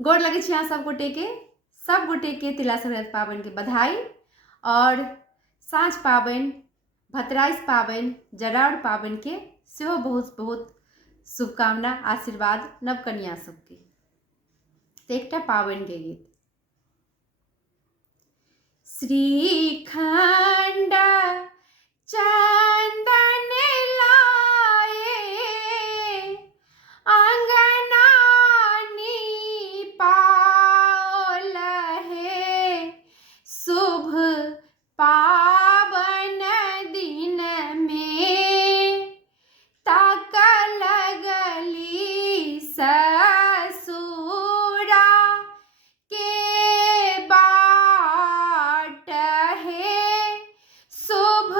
गोर लगे छी अहाँ सब गोटे के तिला संक्रांति पाबनि के बधाई। और साँझ पाबनि, भतराइस पाबनि, जराउर पाबनि के सेहो बहुत बहुत शुभकामना, आशीर्वाद नव कन्या सबके। तो एकटा पाबनि के गीत। श्रीखंड चंदन लाए अंगना नीपाओल है, शुभ पावन दिन में ताक लगली ससुरा के बाट है, शुभ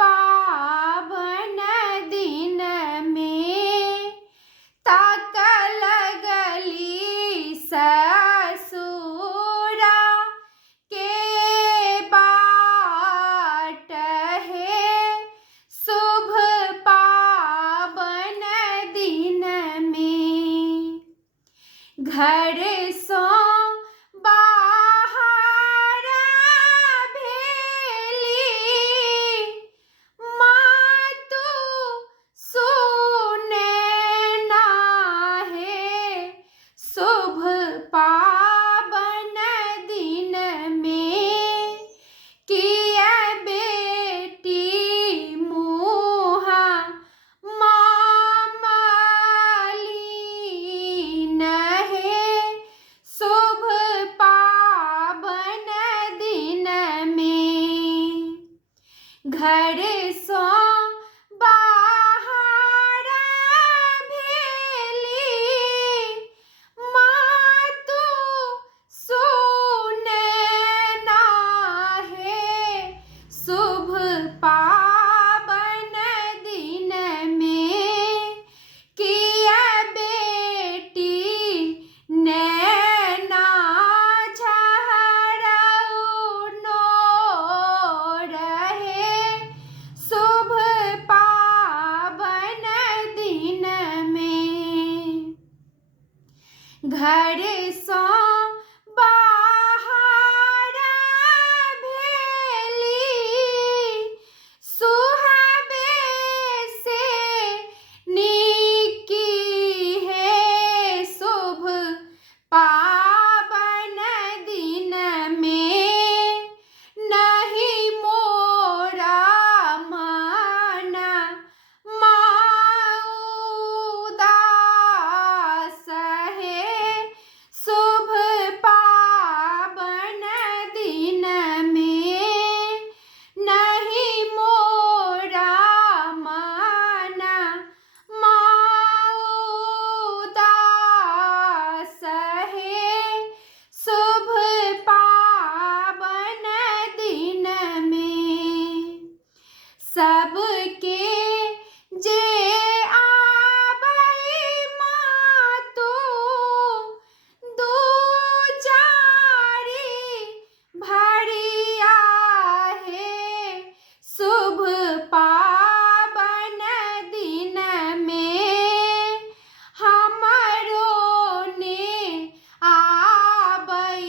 पावन दिन में ताक लगली ससुरा के बाट है, शुभ पावन दिन में घर सो बाहर भेली मातु सुने नाहे, शुभ पावन दिन में किया बेटी मुहा मामली नहे, शुभ पावन दिन में घर सो बाहर भेली मातु सुने नाहे, शुभ पावन दिन में किया बेटी नैना झरऊ नो रहे, शुभ पावन दिन में घर सो बाहर भेली सुहाबे से नीकी है, शुभ पावन दिन में नहीं मोरा मन उदास है, शुभ पावन दिन में नहीं मोरा मन उदास है, शुभ पावन दिन में सबके जे आबै मातु दू चारि भरिया है, शुभ पावन दिन में हमरो ने आबै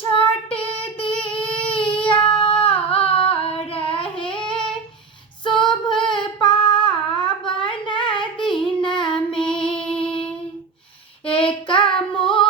छोट दिया रहे, शुभ पावन दिन में एक मोर